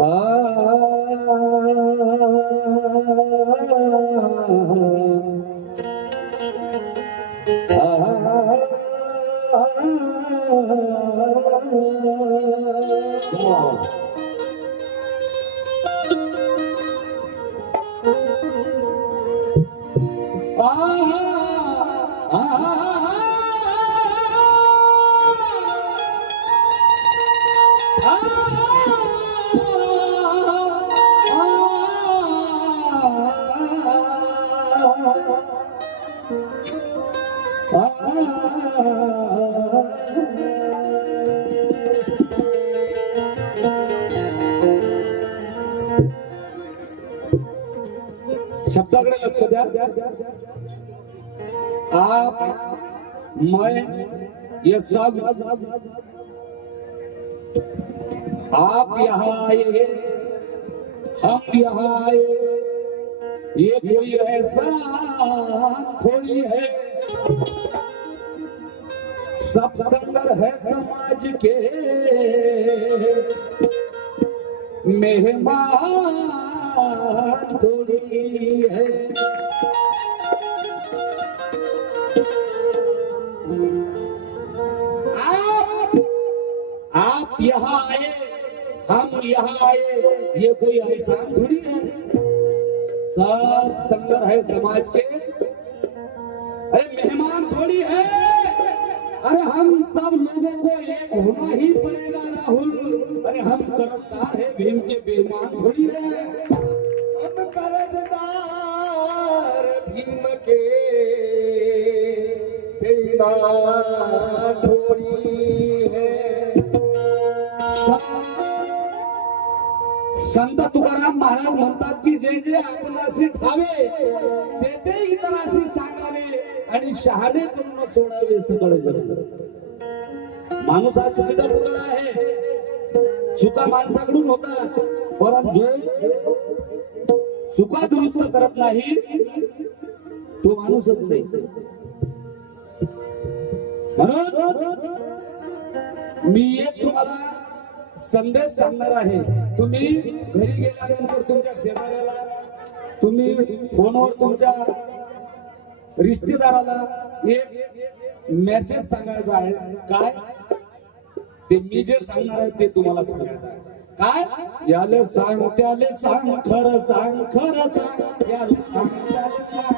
Ah, शब्दाकडे लक्ष द्या. आप मैं ये सब आप यहाँ आए हम यहाँ आए ये कोई ऐसा थोड़ी है। सब संगर है समाज के। मेहमान थोड़ी है। आप आप यहाँ आए। हम यहाँ आए, ये कोई एहसान थोड़ी है? सब संगर है समाज के। अरे मेहमान थोड़ी है। अरे हम सब लोगों को एक होना ही पड़ेगा, राहुल। अरे हम करजदार है, भीम के बेईमान थोड़ी है। हम कर्जदार भीम के बेईमान थोड़ी है। संत तुकाराम महाराज म्हणतात की जे जे आपणाशी ठावे ते ते इतराशी सांगावे आणि शहाणे करून सोडावे सगळं जग. माणूस हा चुकीचा पुतळा आहे. चुका माणसाकडून होतात परंतु चुका दुरुस्त करत नाही तो माणूसच नाही. म्हणून मी एक तुम्हाला संदेश सांगणार आहे. तुम्ही घरी गेल्यानंतर तुमच्या शेजाऱ्याला तुम्ही फोनवर तुमच्या रिश्तेदाराला एक मेसेज सांगायचा आहे. काय? ते मी जे सांगणार आहे ते तुम्हाला सांगायचं आहे. काय? याले सांग त्याले सांग खरं सांग खरं सांग याले सांग त्याले सांग.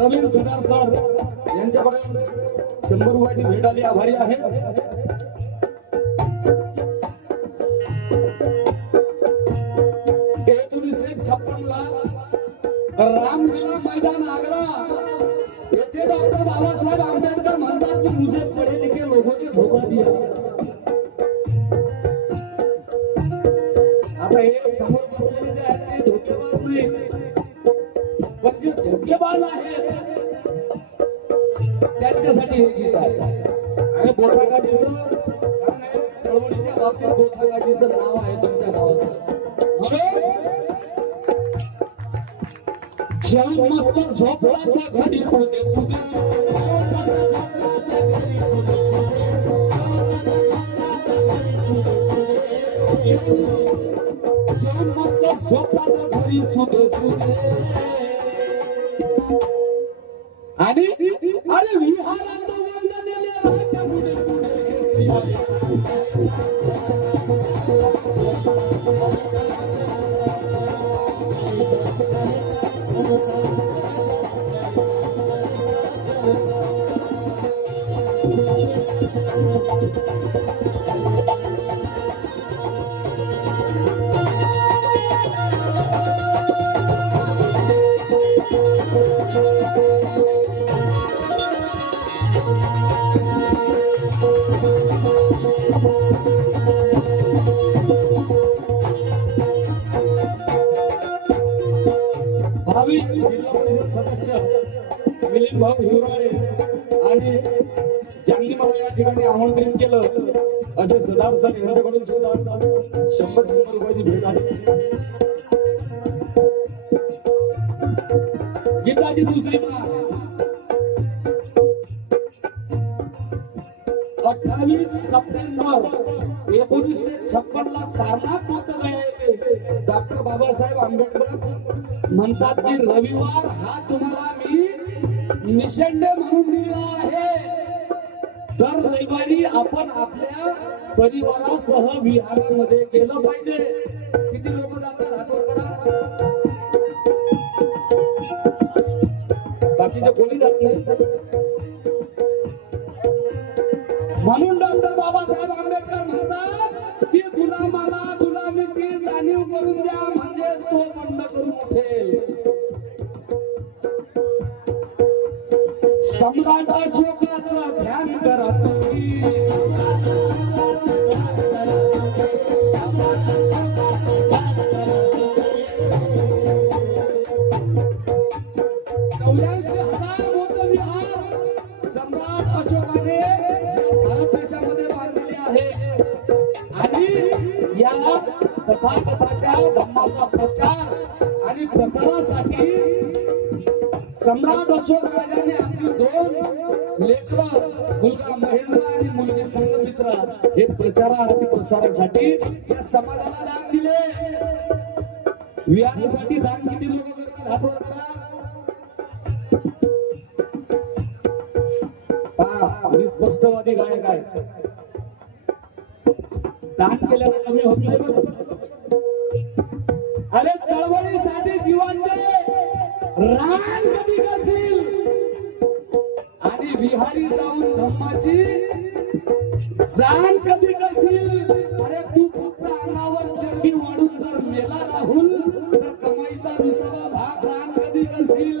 प्रवीण सुधार सर यांच्याकडून शंभर रुपयाची भेट आली. आभारी आहे. एकोणीसशे छप्पन ला रामलीला मैदान आग्रा. येथे डॉक्टर बाबासाहेब आंबेडकर म्हणतात की मुझे पढ़े लिखे लोगों ने धोखा दिया. आता हे समोर बसलेले जे आहेत ते धोकेबाज नाही. पण जे धोकेबाज गीत आहे. आणि बोटागाजीचं चळवळीच्या बाबतीत बोटागाजीचं नाव आहे तुमच्या गावाचं. श्याम मस्त झोपला त्या घडी सुदे. श्याम मस्त झोपला त्या घडी सुदे सुदे. श्याम मस्त झोपला त्या घडी सुदे सुदे आणि अरे असे सदार सर यांच्याकडून सुद्धा शंभर शंभर रुपयाची भेट आहे. गीताची दुसरी माळ अठ्ठावीस सप्टेंबर एकोणीसशे छप्पन ला सारनाथ होत डॉक्टर बाबासाहेब आंबेडकर म्हणतात की रविवार हा तुम्हाला मी निषंड म्हणून दिलेला आहे. दर रविवारी आपण आपल्या परिवारासह विहारामध्ये गेलं पाहिजे. किती लोक जातात हातवर करा बाकीचे कोणी जात नाही? म्हणून डॉक्टर बाबासाहेब आंबेडकर म्हणतात की गुलामाला गुलामीची जाणीव करून द्या म्हणजेच तो बंड करून उठेल. सम्राट अशोकाचं ध्यान करा. प्रसारासाठी सम्राट अशोक राजाने आपली दोन लेखक मुलगा महेंद्र आणि मुलगी संगमित्र हे प्रचारासाठी प्रसारासाठी या समाजाला दान दिले. विहारासाठी दान किती लोक करतात मी स्पष्टवादी गायक आहे. दान केल्याने कमी होत नाही अरे चळवळीसाठी जीवांचे रान कधी करशील आणि विहारी जाऊन धम्माची जाण कधी कसेल? अरे तू फक्त अंगावर चरबी वाढून जर मेला राहुल तर कमाईचा दुसरा भाग रान कधी कसेल?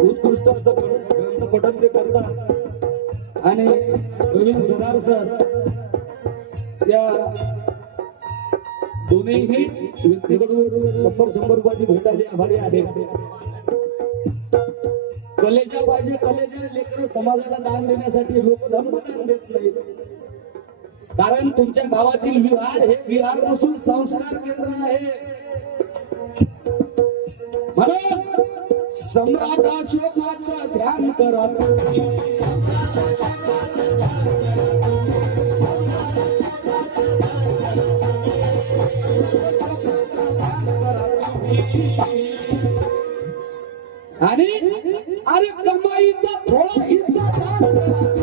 उत्कृष्ट असं ग्रंथ पठण ते करतात आणि प्रवीण सदार सर या दोन्हीही व्यक्तीकडून शंभर शंभर रुपयाची भेट आली आभारी आहे कलेच्या पाहिजे कलेचे लेकर समाजाला दान देण्यासाठी लोक धर्म दान देत नाहीत कारण तुमच्या गावातील विहार हे विहार नसून संस्कार केंद्र आहे. सम्राट अशोकाचं ध्यान करा आणि अरे कमाईचा थोडा हिस्सा दान करा.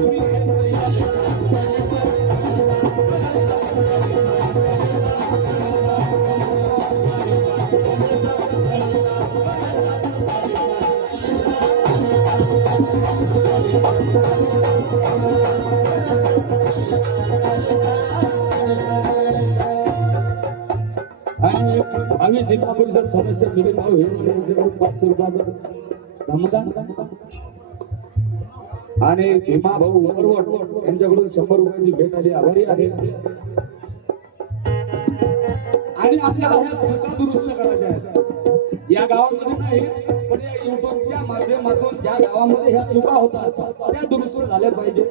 जिल्हा परिषद सदस्य मिलिंद भाऊ हिरवडे पाचशे रुपयाचं आणि भीमा भाऊ उमरवट यांच्याकडून शंभर रुपयाची भेट आली आभारी आहे. आणि आपल्याला ह्या चुका दुरुस्त करायच्या आहेत या गावामध्ये नाही पण या युट्यूबच्या माध्यमातून ज्या गावामध्ये ह्या चुका होतात त्या दुरुस्त झाल्या पाहिजे.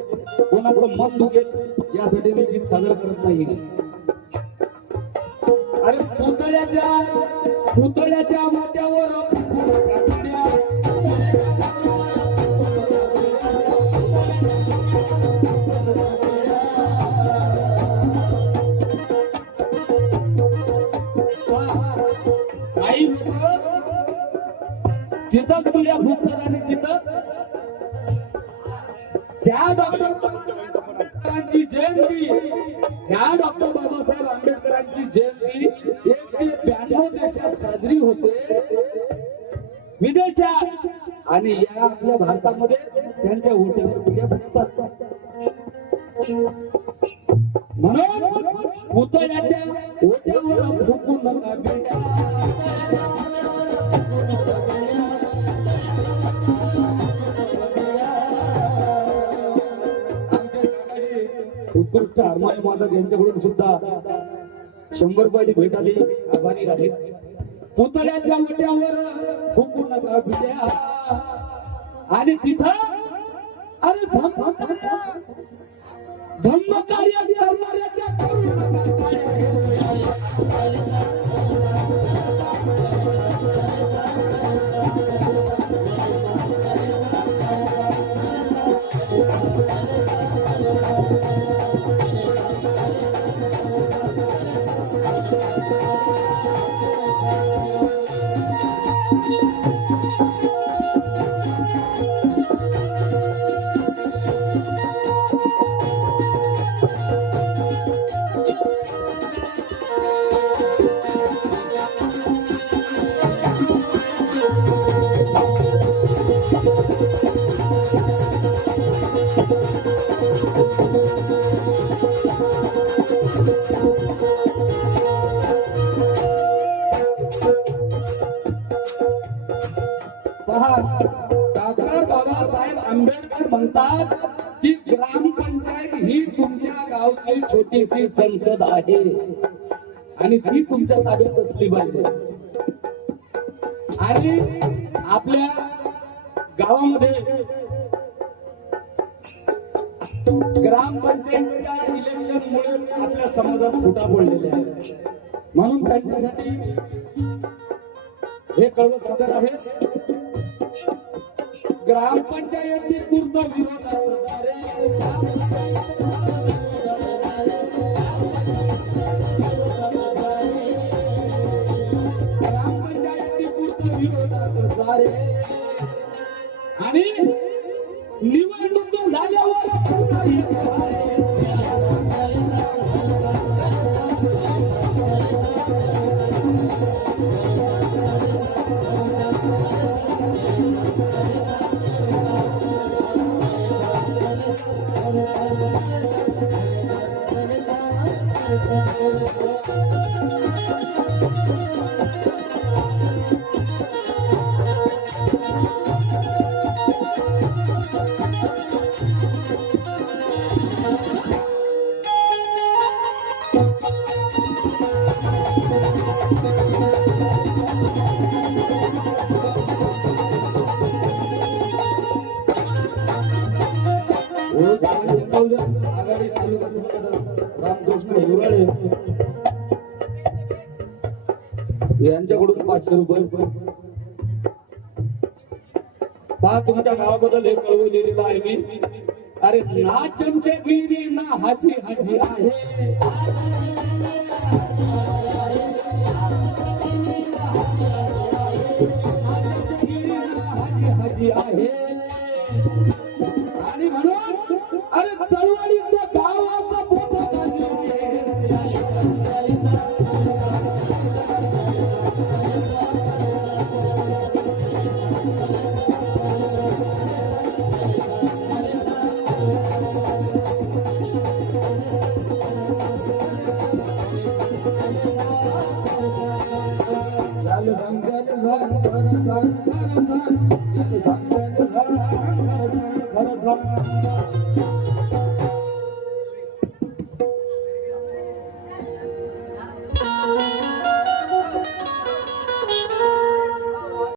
कोणाचं मन दुखेल यासाठी मी गीत सादर करत नाही. पुतळ्याच्या पुतळ्याच्या माथ्यावर आणि या आपल्या भारतामध्ये त्यांच्या ओट्यावर म्हणून पुतळ्याच्या ओट्यावर फुकू नका बेटा. उत्कृष्ट हार्मोनियम वादक यांच्याकडून सुद्धा शंभर रुपयाची भेट आली. आभारी आहेत पुतळ्याच्या मोठ्यावर फुकू नका बिड्या आणि तिथं अरे धम्म धम्म कार्य करणाऱ्याच्या करू नका पहा डॉक्टर बाबासाहेब आंबेडकर म्हणतात की ग्रामपंचायत ही तुमच्या गावची छोटीशी संसद आहे. आणि ती तुमच्या ताब्यात असली पाहिजे. आणि आपल्या गावामध्ये ग्रामपंचायतीच्या इलेक्शनमुळे आपल्या समाजात फुटा पडलेल्या आहेत. म्हणून त्यांच्यासाठी हे कळवं सादर आहे. ग्रामपंचायती पूर्ण विरोध ग्रामपंचायती पूर्ण आणि निवडणूक झाल्यावर रामकृष्ण हिवराळे यांच्याकडून पाचशे रुपये. पहा तुमच्या गावाबद्दल एक कळवून लिहिलेलं आहे मी. अरे ना चमचगिरी ना हाजी हाजी आहे. आहे. आणि म्हणून अरे चालू गाव खरं सांग.